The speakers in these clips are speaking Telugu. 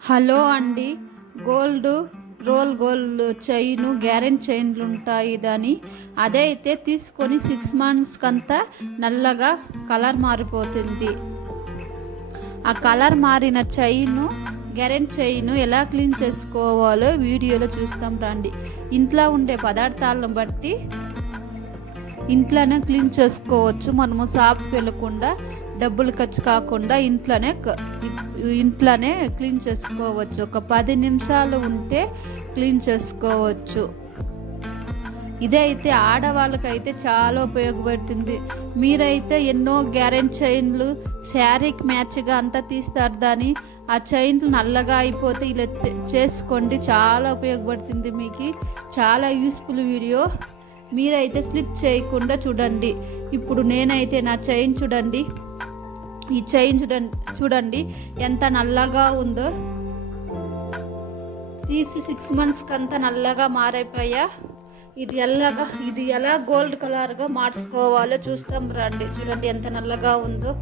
హలో అండి. Gold roll gold chain guarantee చైన్లు ఉంటాయి దాని అదే అయితే తీసుకొని సిక్స్ మంత్స్కి కంతా నల్లగా కలర్ మారిపోతుంది. ఆ కలర్ మారిన చైన్ గ్యారెంట్ చైన్ ఎలా క్లీన్ చేసుకోవాలో వీడియోలో చూస్తాం రండి. ఇంట్లో ఉండే పదార్థాలను బట్టి ఇంట్లోనే క్లీన్ చేసుకోవచ్చు. మనము షాప్కి వెళ్ళకుండా డబ్బులు ఖర్చు కాకుండా ఇంట్లోనే ఇంట్లోనే క్లీన్ చేసుకోవచ్చు. ఒక పది నిమిషాలు ఉంటే క్లీన్ చేసుకోవచ్చు. ఇదే అయితే ఆడవాళ్ళకైతే చాలా ఉపయోగపడుతుంది. మీరైతే ఎన్నో గ్యారెంట్ చైన్లు శారీకి మ్యాచ్గా అంతా తీస్తారు దాని. ఆ చైన్లు నల్లగా అయిపోతే ఇలా చేసుకోండి. చాలా ఉపయోగపడుతుంది మీకు. చాలా యూస్ఫుల్ వీడియో. మీరైతే స్లిప్ చేయకుండా చూడండి. ఇప్పుడు నేనైతే నా చైన్ చూడండి. ఈ చైన్ చూడండి చూడండి ఎంత నల్లగా ఉందో. తీసి సిక్స్ మంత్స్కి అంతా నల్లగా మారైపోయా. ఇది ఎలాగా ఇది ఎలా గోల్డ్ కలర్గా మార్చుకోవాలో చూస్తాం రండి. చూడండి ఎంత నల్లగా ఉందో.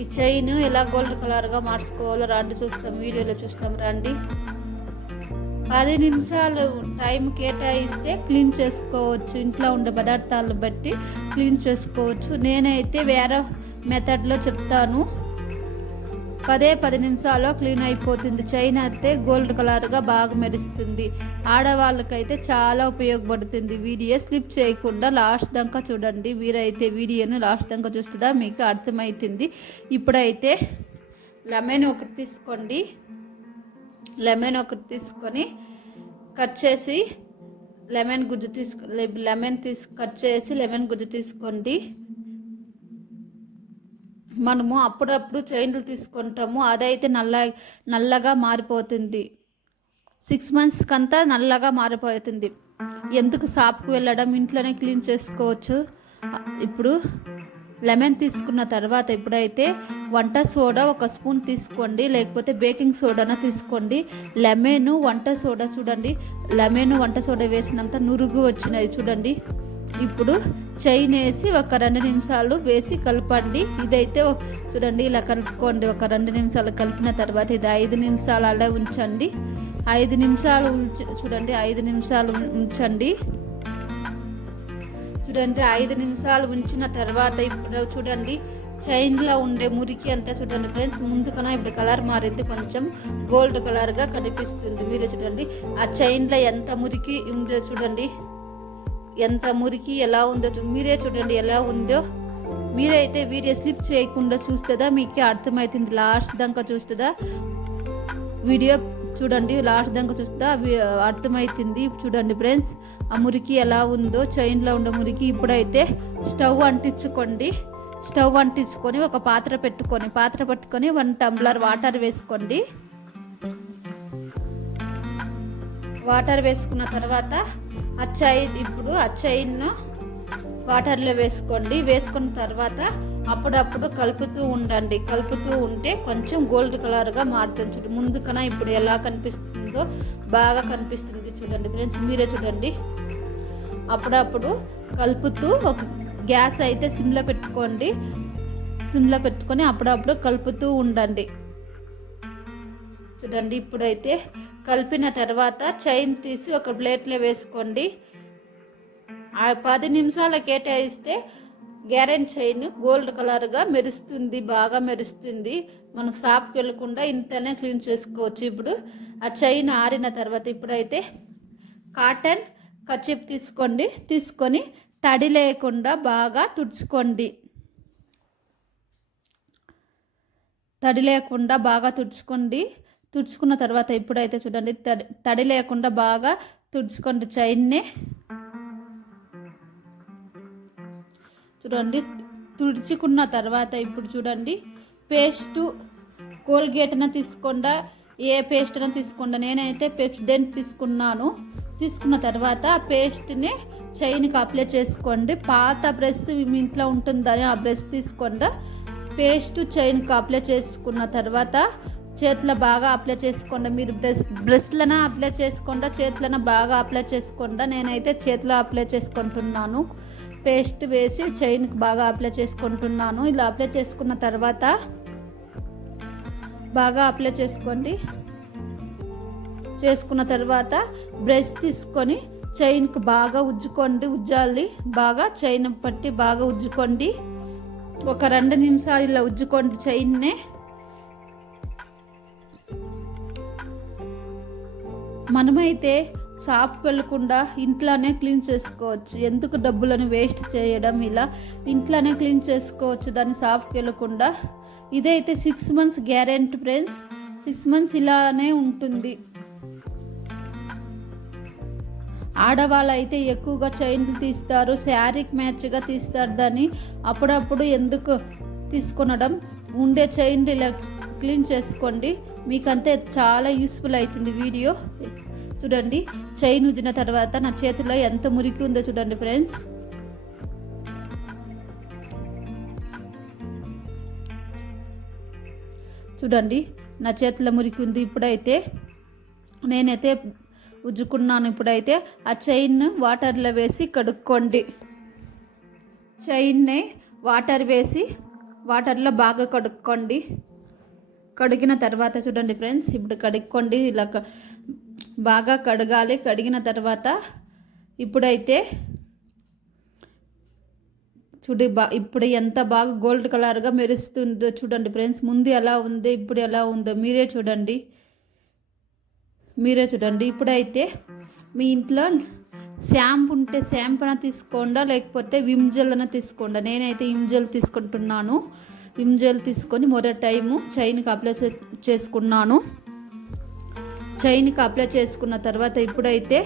ఈ చైన్ ఎలా గోల్డ్ కలర్గా మార్చుకోవాలో రండి చూస్తాం వీడియోలో చూస్తాం రండి. పది నిమిషాలు టైం కేటాయిస్తే క్లీన్ చేసుకోవచ్చు. ఇంట్లో ఉండే పదార్థాలను బట్టి క్లీన్ చేసుకోవచ్చు. నేనైతే వేరే మెథడ్లో చెప్తాను. పదే పది నిమిషాల్లో క్లీన్ అయిపోతుంది. చైన్ అయితే గోల్డ్ కలర్గా బాగా మెరుస్తుంది. ఆడవాళ్ళకైతే చాలా ఉపయోగపడుతుంది. వీడియో స్లిప్ చేయకుండా లాస్ట్ దాకా చూడండి. మీరైతే వీడియోని లాస్ట్ దాకా చూస్తుందా? మీకు అర్థమవుతుంది ఇప్పుడైతే లెమన్ ఒకటి తీసుకోండి. లెమన్ ఒకటి తీసుకొని కట్ చేసి లెమన్ గుజ్జు తీసుకో లెమన్ తీసు కట్ చేసి లెమన్ గుజ్జు తీసుకోండి. మనము అప్పుడప్పుడు చైన్లు తీసుకుంటాము. అదైతే నల్ల నల్లగా మారిపోతుంది. సిక్స్ మంత్స్కి అంతా నల్లగా మారిపోతుంది. ఎందుకు షాప్కి వెళ్ళడం ఇంట్లోనే క్లీన్ చేసుకోవచ్చు? ఇప్పుడు లెమన్ తీసుకున్న తర్వాత ఇప్పుడైతే వంట సోడా ఒక స్పూన్ తీసుకోండి లేకపోతే బేకింగ్ సోడానా తీసుకోండి. లెమన్ వంట సోడా చూడండి. లెమన్ వంట సోడా వేసినంత నురుగు వచ్చినాయి చూడండి. ఇప్పుడు చైన్ వేసి ఒక రెండు నిమిషాలు వేసి కలపండి. ఇదైతే చూడండి ఇలా కలుపుకోండి. ఒక రెండు నిమిషాలు కలిపిన తర్వాత ఇది ఐదు నిమిషాలు అలా ఉంచండి. ఐదు నిమిషాలు ఉంచ చూడండి ఐదు నిమిషాలు ఉంచండి. చూడండి ఐదు నిమిషాలు ఉంచిన తర్వాత ఇప్పుడు చూడండి చైన్లో ఉండే మురికి అంతా చూడండి ఫ్రెండ్స్ ముందుకన్నా ఇప్పుడు కలర్ మారింది. కొంచెం గోల్డ్ కలర్గా కనిపిస్తుంది. మీరే చూడండి ఆ చైన్లో ఎంత మురికి ఉందో చూడండి. ఎంత మురికి ఎలా ఉందో చూ- మీరే చూడండి ఎలా ఉందో. మీరైతే వీడియో స్లిప్ చేయకుండా చూస్తుందా? మీకే అర్థమవుతుంది లాస్ట్ దాకా చూస్తుందా? వీడియో చూడండి లాస్ట్ దాకా చూస్తా వి- అర్థమవుతుంది చూడండి ఫ్రెండ్స్ ఆ మురికి ఎలా ఉందో చైన్లో ఉండే మురికి ఇప్పుడైతే స్టవ్ అంటించుకోండి. స్టవ్ అంటించుకొని ఒక పాత్ర పెట్టుకొని పాత్ర పెట్టుకొని వన్ టంబ్లర్ వాటర్ వేసుకోండి. వాటర్ వేసుకున్న తర్వాత అచ్చాయి ఇప్పుడు అచ్చాయిను వాటర్లో వేసుకోండి. వేసుకున్న తర్వాత అప్పుడప్పుడు కలుపుతూ ఉండండి. కలుపుతూ ఉంటే కొంచెం గోల్డ్ కలర్గా మారుతుంది చూడండి ముందు కన్నా ఇప్పుడు ఎలా కనిపిస్తుందో బాగా కనిపిస్తుంది చూడండి ఫ్రెండ్స్. మీరే చూడండి. అప్పుడప్పుడు కలుపుతూ ఒక గ్యాస్ అయితే సిమ్లో పెట్టుకోండి. సిమ్లో పెట్టుకొని అప్పుడప్పుడు కలుపుతూ ఉండండి. చూడండి ఇప్పుడైతే కలిపిన తర్వాత చైన్ తీసి ఒక ప్లేట్లో వేసుకోండి. ఆ పది నిమిషాల కేటాయిస్తే గ్యారెంట్ చైన్ గోల్డ్ కలర్గా మెరుస్తుంది బాగా మెరుస్తుంది. మనం షాప్కి వెళ్ళకుండా ఇంతనే క్లీన్ చేసుకోవచ్చు. ఇప్పుడు ఆ చైన్ ఆరిన తర్వాత ఇప్పుడైతే కాటన్ కచ్చిప్ తీసుకోండి. తీసుకొని తడి లేకుండా బాగా తుడుచుకోండి. తడి లేకుండా బాగా తుడుచుకోండి. తుడుచుకున్న తర్వాత ఇప్పుడైతే చూడండి తడి తడి లేకుండా బాగా తుడుచుకోండి చైన్ని. చూడండి తుడుచుకున్న తర్వాత ఇప్పుడు చూడండి పేస్టు కోల్గేట్న తీసుకుండా ఏ పేస్ట్ అయినా తీసుకోండి. నేనైతే పెప్సిడెంట్ తీసుకున్నాను తీసుకున్న తర్వాత ఆ పేస్ట్ని చైన్కి అప్లై చేసుకోండి. పాత బ్రష్ మీ ఇంట్లో ఉంటుందని ఆ బ్రష్ తీసుకోండి. పేస్ట్ చైన్కి అప్లై చేసుకున్న తర్వాత చేతిలో బాగా అప్లై చేసుకోండి. మీరు బ్రష్ బ్రష్లన అప్లై చేసుకోండి? చేతులన బాగా అప్లై చేసుకోండి? నేనైతే చేతిలో అప్లై చేసుకుంటున్నాను. పేస్ట్ వేసి చైన్కి బాగా అప్లై చేసుకుంటున్నాను. ఇలా అప్లై చేసుకున్న తర్వాత బాగా అప్లై చేసుకోండి. చేసుకున్న తర్వాత బ్రష్ తీసుకొని చైన్కి బాగా ఉజ్జుకోండి. ఉజ్జాలి బాగా చైన్ పట్టి బాగా ఉజ్జుకోండి. ఒక రెండు నిమిషాలు ఇలా ఉజ్జుకోండి చైన్నే మనమైతే షాప్కి వెళ్ళకుండా ఇంట్లోనే క్లీన్ చేసుకోవచ్చు. ఎందుకు డబ్బులను వేస్ట్ చేయడం ఇలా? ఇంట్లోనే క్లీన్ చేసుకోవచ్చు. దాన్ని షాప్కి వెళ్ళకుండా ఇదైతే six months guarantee friends six months ఇలానే ఉంటుంది. ఆడవాళ్ళు అయితే ఎక్కువగా చైన్లు తీస్తారు శారీకి మ్యాచ్గా తీస్తారు. దాన్ని అప్పుడప్పుడు ఎందుకు తీసుకొనడం? ఉండే చైన్లు ఇలా క్లీన్ చేసుకోండి. మీకంతే చాలా యూస్ఫుల్ అవుతుంది వీడియో. చూడండి చైన్ ఉదిన తర్వాత నా చేతిలో ఎంత మురికి ఉందో చూడండి ఫ్రెండ్స్. చూడండి నా చేతిలో మురికి ఉంది ఇప్పుడైతే. నేనైతే ఉజ్జుకున్నాను ఇప్పుడైతే. ఆ చైన్ వాటర్లో వేసి కడుక్కోండి. చైన్ని వాటర్ వేసి వాటర్లో బాగా కడుక్కోండి. కడిగిన తర్వాత చూడండి ఫ్రెండ్స్ ఇప్పుడు కడుక్కోండి ఇలా బాగా కడగాలి. కడిగిన తర్వాత ఇప్పుడైతే చూడు బా ఇప్పుడు ఎంత బాగా గోల్డ్ కలర్గా మెరుస్తుందో చూడండి ఫ్రెండ్స్. ముందు ఎలా ఉంది ఇప్పుడు ఎలా ఉందో మీరే చూడండి. మీరే చూడండి. ఇప్పుడైతే మీ ఇంట్లో షాంపూ ఉంటే షాంపూ అయినా తీసుకోండా లేకపోతే విమ్ జెల్ అయినా తీసుకోండా? నేనైతే విమ్ జెల్ తీసుకుంటున్నాను. విమ్ జెల్ తీసుకొని మొదటి టైము చైన్కి అప్లై చేసుకున్నాను. చైన్కి అప్లై చేసుకున్న తర్వాత ఇప్పుడైతే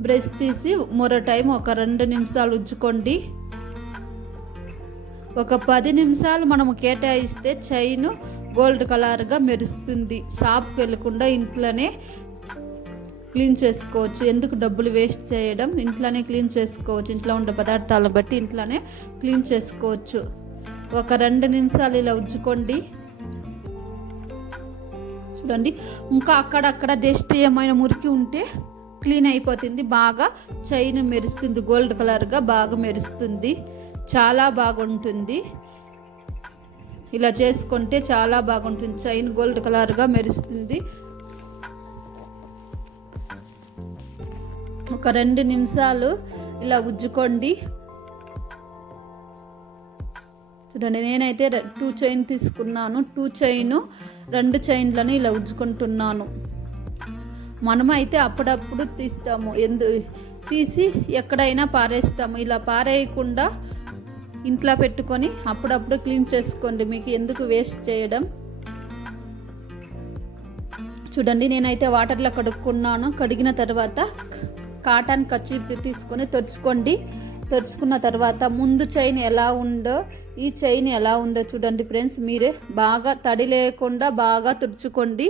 బ్రష్ తీసి మరో టైం ఒక రెండు నిమిషాలు ఉంచుకోండి. ఒక పది నిమిషాలు మనం కేటాయిస్తే చైన్ గోల్డ్ కలర్గా మెరుస్తుంది. షాప్కి వెళ్ళకుండా ఇంట్లోనే క్లీన్ చేసుకోవచ్చు. ఎందుకు డబ్బులు వేస్ట్ చేయడం? ఇంట్లోనే క్లీన్ చేసుకోవచ్చు. ఇంట్లో ఉండే పదార్థాలను బట్టి ఇంట్లోనే క్లీన్ చేసుకోవచ్చు. ఒక రెండు నిమిషాలు ఇలా ఉంచుకోండి. చూడండి. ఇంకా అక్కడక్కడ డస్ట్ ఏమైనా మురికి ఉంటే క్లీన్ అయిపోతుంది. బాగా చైన్ మెరుస్తుంది. గోల్డ్ కలర్గా బాగా మెరుస్తుంది. చాలా బాగుంటుంది. ఇలా చేసుకుంటే చాలా బాగుంటుంది. చైన్ గోల్డ్ కలర్గా మెరుస్తుంది. ఒక రెండు నిమిషాలు ఇలా ఉజ్జుకోండి. చూడండి నేనైతే టూ చైన్ తీసుకున్నాను. టూ చైన్ రెండు చైన్లను ఇలా ఉజ్జుకుంటున్నాను మనమైతే అప్పుడప్పుడు తీస్తాము. ఎందు తీసి ఎక్కడైనా పారేస్తాము. ఇలా పారేయకుండా ఇంట్లో పెట్టుకొని అప్పుడప్పుడు క్లీన్ చేసుకోండి. మీకు ఎందుకు వేస్ట్ చేయడం? చూడండి నేనైతే వాటర్లో కడుక్కున్నాను. కడిగిన తర్వాత కాటన్ కచ్చిప్ తీసుకొని తుడుచుకోండి. తుడుచుకున్న తర్వాత ముందు చైన్ ఎలా ఉందో ఈ చైన్ ఎలా ఉందో చూడండి ఫ్రెండ్స్ మీరే బాగా తడి లేకుండా బాగా తుడుచుకోండి.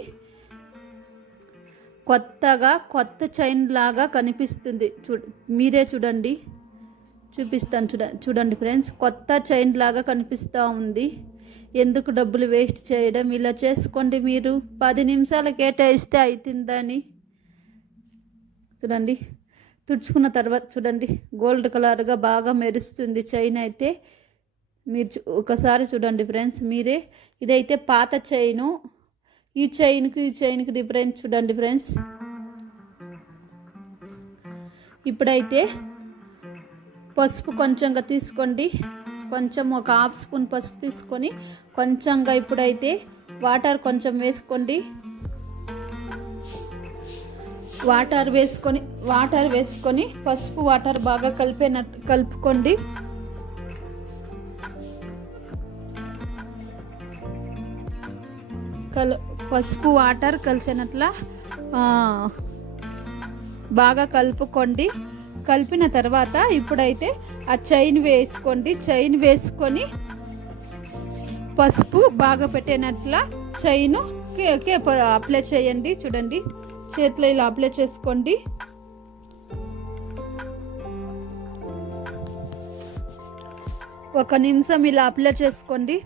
కొత్తగా కొత్త చైన్ లాగా కనిపిస్తుంది. చూ మీరే చూడండి. చూపిస్తాను చూడ చూడండి ఫ్రెండ్స్ కొత్త చైన్ లాగా కనిపిస్తూ ఉంది. ఎందుకు డబ్బులు వేస్ట్ చేయడం? ఇలా చేసుకోండి మీరు. పది నిమిషాలు కేటాయిస్తే అవుతుందని చూడండి. తుడుచుకున్న తర్వాత చూడండి గోల్డ్ కలర్గా బాగా మెరుస్తుంది చైన్ అయితే. మీరు చూ- ఒకసారి చూడండి ఫ్రెండ్స్ మీరే. ఇదైతే పాత చైను. ఈ చైన్కి ఈ చైన్కి డిఫరెన్స్ చూడండి ఫ్రెండ్స్. ఇప్పుడైతే పసుపు కొంచెంగా తీసుకోండి. కొంచెం ఒక హాఫ్ స్పూన్ పసుపు తీసుకొని కొంచెంగా ఇప్పుడైతే వాటర్ కొంచెం వేసుకోండి. వాటర్ వేసుకొని వాటర్ వేసుకొని పసుపు వాటర్ బాగా కలిపేనట్టు కలుపుకోండి. కలు పసుపు వాటర్ కలిసినట్ల బాగా కలుపుకోండి. కలిపిన తర్వాత ఇప్పుడైతే ఆ చైన్ వేసుకోండి. చైన్ వేసుకొని పసుపు బాగా పెట్టినట్ల చైన్ అప్లై చేయండి. చూడండి. చేతిలో ఇలా అప్లై చేసుకోండి. ఒక నిమిషం ఇలా అప్లై చేసుకోండి.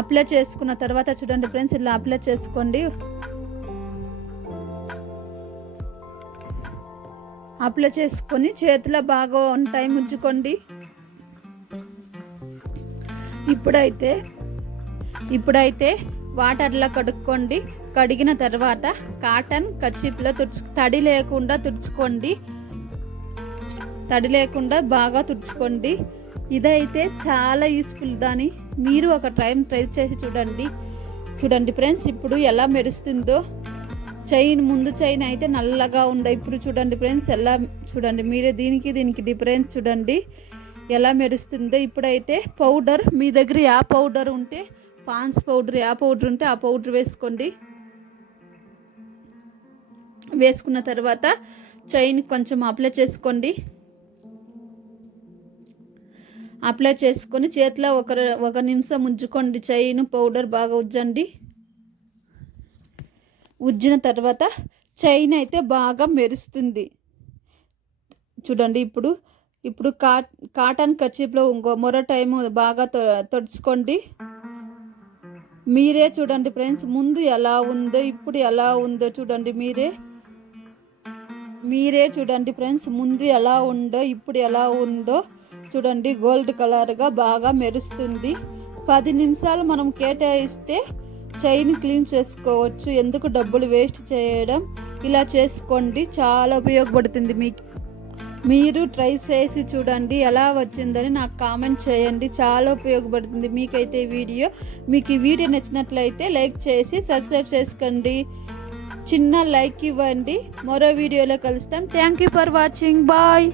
అప్లై చేసుకున్న తర్వాత చూడండి ఫ్రెండ్స్ ఇలా అప్లై చేసుకోండి. అప్లై చేసుకొని చేతిలో బాగా ఉంటాయి ముంచుకోండి ఇప్పుడైతే ఇప్పుడైతే వాటర్లో కడుక్కోండి. కడిగిన తర్వాత కాటన్ కచ్చిప్లో తుడుచు తడి లేకుండా తుడుచుకోండి. తడి లేకుండా బాగా తుడుచుకోండి. ఇదైతే చాలా యూస్ఫుల్ దాని. మీరు ఒక టైం ట్రై చేసి చూడండి. చూడండి ఫ్రెండ్స్ ఇప్పుడు ఎలా మెరుస్తుందో. చైన్ ముందు చైన్ అయితే నల్లగా ఉంది ఇప్పుడు చూడండి ఫ్రెండ్స్ ఎలా చూడండి. మీరే దీనికి దీనికి డిఫరెన్స్ చూడండి. ఎలా మెరుస్తుందో. ఇప్పుడైతే పౌడర్ మీ దగ్గర యా పౌడర్ ఉంటే పాన్స్ పౌడర్ యా పౌడర్ ఉంటే ఆ పౌడర్ వేసుకోండి. వేసుకున్న తర్వాత చైన్ కొంచెం అప్లై చేసుకోండి. అప్లై చేసుకొని చేతిలో ఒక ఒక నిమిషం ఉంచుకోండి. చైన్ పౌడర్ బాగా ఉజ్జండి. ఉజ్జిన తర్వాత చైన్ అయితే బాగా మెరుస్తుంది. చూడండి ఇప్పుడు ఇప్పుడు కా కాటన్ కర్చీప్లో ఇంకో మరో టైం బాగా తొ- తొడుచుకోండి. మీరే చూడండి ఫ్రెండ్స్ ముందు ఎలా ఉందో ఇప్పుడు ఎలా ఉందో చూడండి మీరే. మీరే చూడండి ఫ్రెండ్స్ ముందు ఎలా ఉందో ఇప్పుడు ఎలా ఉందో చూడండి. గోల్డ్ కలర్గా బాగా మెరుస్తుంది. పది నిమిషాలు మనం కేటాయిస్తే చైన్ క్లీన్ చేసుకోవచ్చు. ఎందుకు డబ్బులు వేస్ట్ చేయడం? ఇలా చేసుకోండి. చాలా ఉపయోగపడుతుంది మీకు. మీరు ట్రై చేసి చూడండి ఎలా వచ్చిందని నాకు కామెంట్ చేయండి. చాలా ఉపయోగపడుతుంది మీకైతే వీడియో. మీకు ఈ వీడియో నచ్చినట్లయితే లైక్ చేసి సబ్స్క్రైబ్ చేసుకోండి. చిన్న లైక్ ఇవ్వండి. మరో వీడియోలో కలుస్తాం. Thank you for watching bye